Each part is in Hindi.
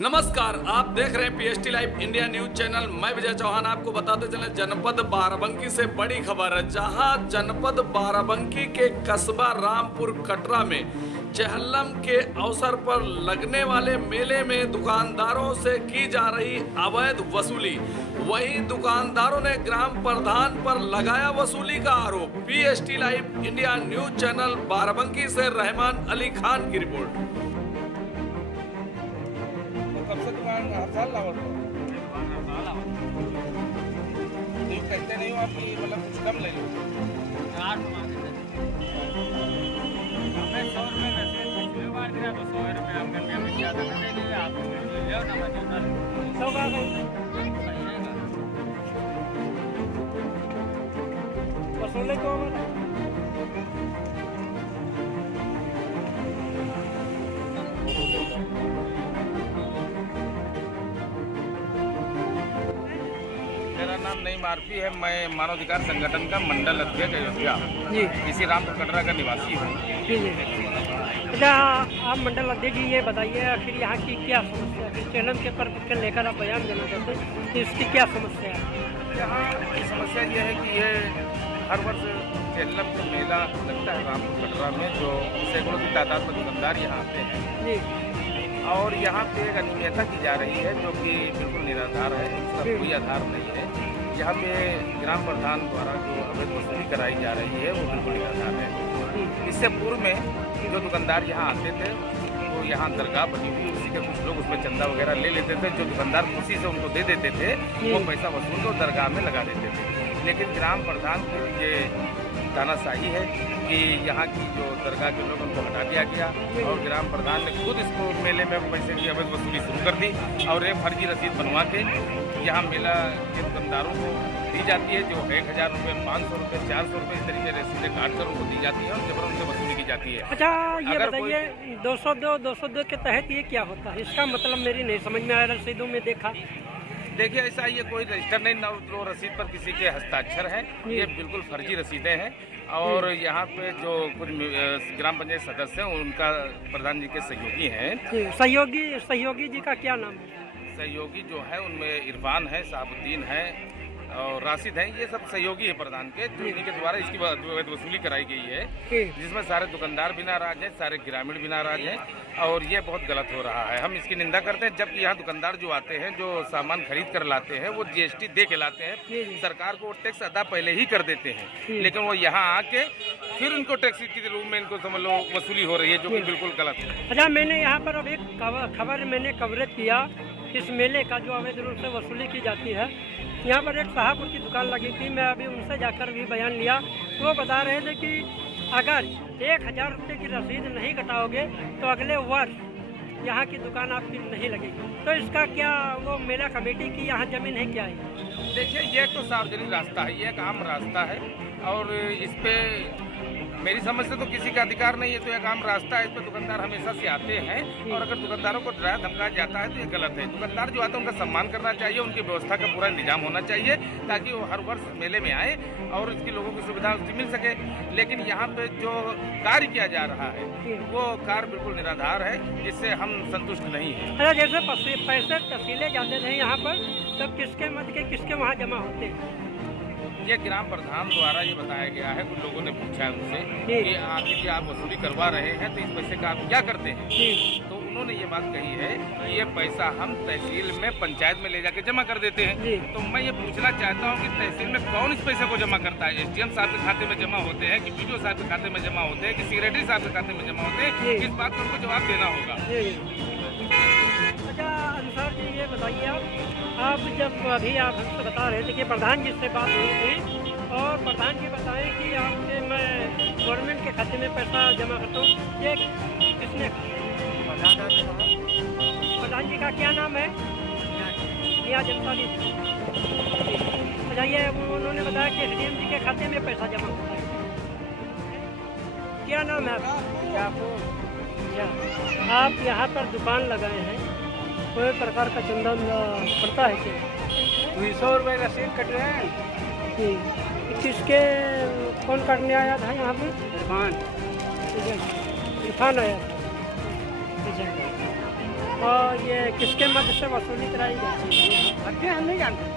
नमस्कार, आप देख रहे हैं PST live India news channel. मैं विजय चौहान आपको बताते चले जनपद बाराबंकी से बड़ी खबर है, जहां जनपद बाराबंकी के कस्बा रामपुर कटरा में चहल्लम के अवसर पर लगने वाले मेले में दुकानदारों से की जा रही अवैध वसूली। वहीं दुकानदारों ने ग्राम प्रधान पर लगाया वसूली का आरोप। PST live India news channel Barabanki से रहमान अली खान की रिपोर्ट। कब से दुकान हर साल लावत हो? तो कहते नहीं हो आपकी मतलब कुछ कम ले लो। 8 हमें 100 रुपये वैसे पिछले बार दिया तो 100 रुपये हमने पेमेंट किया था, नहीं दिया आप ले ना मत 100 का वसूले को मेरा नाम नईम आरपी है। मैं मानवाधिकार संगठन का मंडल अध्यक्ष अयोध्या जी इसी रामपुर कटरा का निवासी हूँ। जी जी। अच्छा, आप मंडल अध्यक्ष जी ये बताइए आखिर यहाँ की क्या समस्या है? चैलेंज के पर्व के लेकर आप बयान देना चाहते हैं कि इसकी क्या समस्या है? यहाँ की समस्या ये है कि ये हर वर्ष चहल्लम का मेला लगता है रामपुर कटरा में, जो सैकड़ों की तादाद में दुकानदार यहाँ आते हैं जी। और यहाँ पे एक अनियमितता की जा रही है जो कि बिल्कुल निराधार है, इसका कोई आधार नहीं है। यहाँ पे ग्राम प्रधान द्वारा जो अवैध वसूली कराई जा रही है वो बिल्कुल निराधार है। इससे पूर्व में जो दुकानदार यहाँ आते थे वो यहाँ दरगाह बनी हुई, उसी के कुछ लोग उसमें चंदा वगैरह ले लेते थे। जो दुकानदार खुशी से उनको दे देते थे वो पैसा वसूल कर दरगाह में लगा देते थे। लेकिन ग्राम प्रधान की ये तानाशाही है कि यहाँ की जो दरगाह के लोग उनको हटा दिया गया और ग्राम प्रधान ने खुद इसको मेले में पैसे की अवैध वसूली शुरू कर दी और एक फर्जी रसीद बनवा के यहाँ मेला के दुकानदारों को दी जाती है, जो 1000 रुपये, 500 रुपये, 400 रुपये इस तरीके रसीदें काट कर उनको दी जाती है और जबर उनसे वसूली की जाती है। अच्छा, ये बताइए 202 के तहत ये क्या होता है? इसका मतलब मेरी नहीं समझ में आया। रसीदों में देखा, देखिए ऐसा ये कोई रजिस्टर नहीं, न वो रसीद पर किसी के हस्ताक्षर हैं, ये बिल्कुल फर्जी रसीदें हैं। और यहाँ पे जो कुछ ग्राम पंचायत सदस्य हैं उनका प्रधान जी के सहयोगी हैं। सहयोगी जी का क्या नाम है? सहयोगी जो है उनमें इरफान है, साबुद्दीन है और राशिद हैं। ये सब सहयोगी है प्रधान के, जो इन्हीं के द्वारा इसकी अवैध वसूली कराई गई है, जिसमें सारे दुकानदार भी नाराज हैं, सारे ग्रामीण भी नाराज हैं और ये बहुत गलत हो रहा है। हम इसकी निंदा करते हैं। जबकि यहाँ दुकानदार जो आते हैं, जो सामान खरीद कर लाते हैं, वो जीएसटी दे के लाते हैं, सरकार को टैक्स अदा पहले ही कर देते हैं, लेकिन वो यहाँ आके फिर उनको टैक्स के रूप में इनको समझ लो वसूली हो रही है, जो कि बिल्कुल गलत है। अच्छा, मैंने यहाँ पर अब एक खबर मैंने कवरेज किया इस मेले का जो अवैध रूप से वसूली की जाती है। यहाँ पर एक शाहपुर की दुकान लगी थी, मैं अभी उनसे जाकर भी बयान लिया। वो बता रहे थे कि अगर 1000 रुपये की रसीद नहीं कटाओगे तो अगले वर्ष यहाँ की दुकान आपकी नहीं लगेगी। तो इसका क्या वो मेला कमेटी की यहाँ जमीन है क्या है? देखिए, ये तो सार्वजनिक रास्ता है, ये एक आम रास्ता है और इस पे मेरी समझ से तो किसी का अधिकार नहीं है। तो एक आम रास्ता है, इस पर दुकानदार हमेशा से आते हैं और अगर दुकानदारों को डराया धमकाया जाता है तो ये गलत है। दुकानदार जो आते हैं उनका सम्मान करना चाहिए, उनकी व्यवस्था का पूरा इंतजाम होना चाहिए ताकि वो हर वर्ष मेले में आए और इसकी लोगों की सुविधा उसकी मिल सके। लेकिन यहाँ पे जो कार्य किया जा रहा है वो कार्य बिल्कुल निराधार है, जिससे हम संतुष्ट नहीं हैं। अच्छा, जैसे पैसे तहसीले जाते थे यहाँ पर, तब किसके मत के किसके वहाँ जमा होते हैं? ये ग्राम प्रधान द्वारा ये बताया गया है, कुछ लोगों ने पूछा है उनसे कि आखिर कि आप वसूली करवा रहे हैं तो इस पैसे का आप क्या करते हैं? तो उन्होंने ये बात कही है कि ये पैसा हम तहसील में पंचायत में ले जाके जमा कर देते हैं। तो मैं ये पूछना चाहता हूँ कि तहसील में कौन इस पैसे को जमा करता है? एसडीएम साहब के खाते में जमा होते हैं कि बीडीओ साहब के खाते में जमा होते हैं कि सेक्रेटरी साहब के खाते में जमा होते हैं? इस बात पर उनको जवाब देना होगा। अच्छा, अंसार जी ये बताइए, आप जब अभी आप हमसे बता रहे थे कि प्रधान जी से बात हुई थी और प्रधान जी बताएं कि आपसे मैं गवर्नमेंट के खाते में पैसा जमा करता हूँ, ये किसने? प्रधान जी का क्या नाम है? नियाज अंसारी। अच्छा, ये उन्होंने बताया कि एसडीएम जी के खाते में पैसा जमा होता है। क्या नाम है आपका? आप यहाँ पर दुकान लगाए हैं, कोई प्रकार का चंदा पड़ता है क्या? 200 रुपये रसीद कट रहे हैं। जी। किसके कौन काटने आया था यहाँ पे? इरफान। इरफान आया था। अच्छा। और ये किसके मध्य से वसूली कराई जाती है? अब हम नहीं जानते,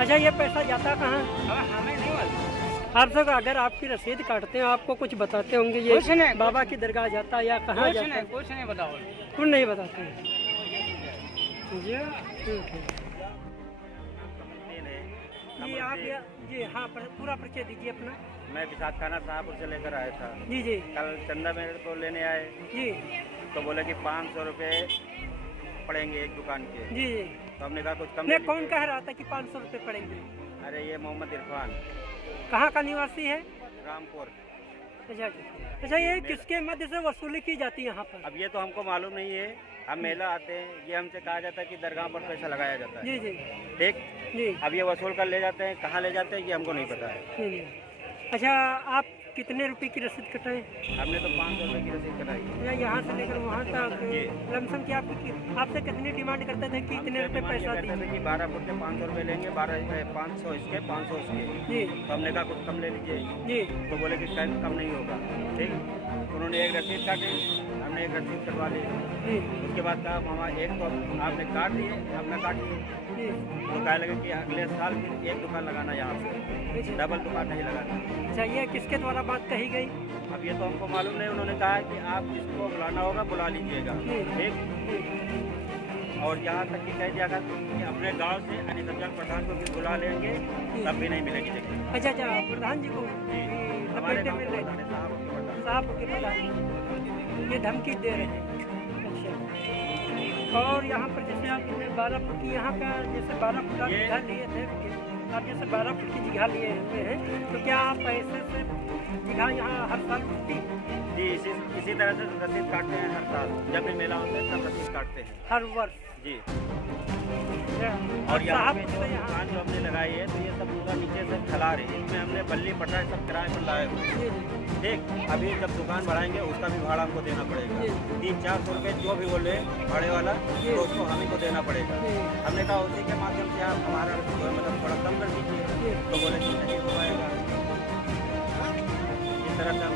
अच्छा, ये पैसा जाता कहाँ? हमें नहीं मालूम। आप सब अगर आपकी रसीद काटते हैं आपको कुछ बताते होंगे ये कुछ नहीं, बाबा की दरगाह जाता है या कहाँ कुछ जाता नहीं, है? कुछ नहीं बताओ। कुछ नहीं बताते हैं जी। ठीक है जी। आप जी हाँ, पूरा परिचय दीजिए अपना। मैं विशाख खाना शाहपुर से लेकर आया था। जी जी कल चंदा मेरे को लेने आए जी तो बोले कि 500 रुपये पड़ेंगे एक दुकान के। जी जी। तो हमने कहा कुछ कम मैं ले कौन लीजिए। कह रहा था कि 500 रुपये पड़ेंगे? अरे ये मोहम्मद इरफान, कहाँ का निवासी है? रामपुर। अच्छा अच्छा। ये किसके मध्य से वसूली की जाती है यहाँ पर? अब ये तो हमको मालूम नहीं है, हम मेला आते हैं, ये हमसे कहा जाता है कि दरगाह पर पैसा लगाया जाता है। जी जी ठीक, जी अब ये वसूल कर ले जाते हैं, कहाँ ले जाते हैं ये हमको नहीं पता है। जी जी। अच्छा, आप कितने रुपए की रसीद कटाए? हमने तो 500 रुपये की रसीद कटाई है। या यहाँ से लेकर वहाँ तक जी। लमसम की आपसे कितनी डिमांड करते थे कि इतने रुपए पैसा कहते थे दीजिए? कि 12 फुट के 500 रुपये लेंगे, 500 इसके 500 उसके। जी तो हमने कहा कुछ कम ले लीजिए, जी तो बोले कि कम नहीं होगा। ठीक, उन्होंने एक रसीद काटी, हमने एक रसीद कटवा ली। जी उसके बाद कहा मामा एक तो आपने काट दिए, हमने काट दिए। जी। तो कहने लगे कि अगले साल फिर एक दुकान लगाना यहाँ से, डबल दुकान नहीं लगाना। अच्छा, ये किसके द्वारा बात कही गई? अब ये तो हमको मालूम नहीं, उन्होंने कहा है कि आप जिसको बुलाना होगा बुला लीजिएगा। ठीक, और यहाँ तक कि कह दिया गया कि अपने गांव से अनिल अफजल प्रधान को भी बुला लेंगे तब भी नहीं मिलेगी जगह। अच्छा अच्छा, प्रधान जी को हमारे लपेटे गाँव में के ले प्रधान साहब के प्रधान। साहब के प्रधान ये धमकी दे रहे हैं। अच्छा, और यहाँ पर जैसे आप 12 फुट की यहाँ का जैसे 12 फुट आप ये- जगह लिए थे, आप जैसे 12 फुट की जगह लिए हुए हैं, तो क्या आप ऐसे से जगह यहाँ हर साल मिलती है? जी, इसी तरह से रसीद काटते हैं हर साल, जब भी मेला होता है तब रसीद काटते हैं। हर वर्ष? जी, और और यहाँ पे साहब जो से यहाँ दुकान जो हमने लगाई है तो ये सब पूरा नीचे से खला रही है, इसमें हमने बल्ली पटा सब किराए पर लाए हुए हैं। जी जी ठीक, अभी जब दुकान बढ़ाएंगे उसका भी भाड़ा हमको देना पड़ेगा। जी। 300-400 रुपये जो भी बोले भाड़े वाला, जी। तो उसको हमें को देना पड़ेगा। जी। हमने कहा उसी के माध्यम से आप हमारा जो है मतलब थोड़ा कम कर दीजिए। जी। तो बोले कि नहीं हो पाएगा। इस तरह से हम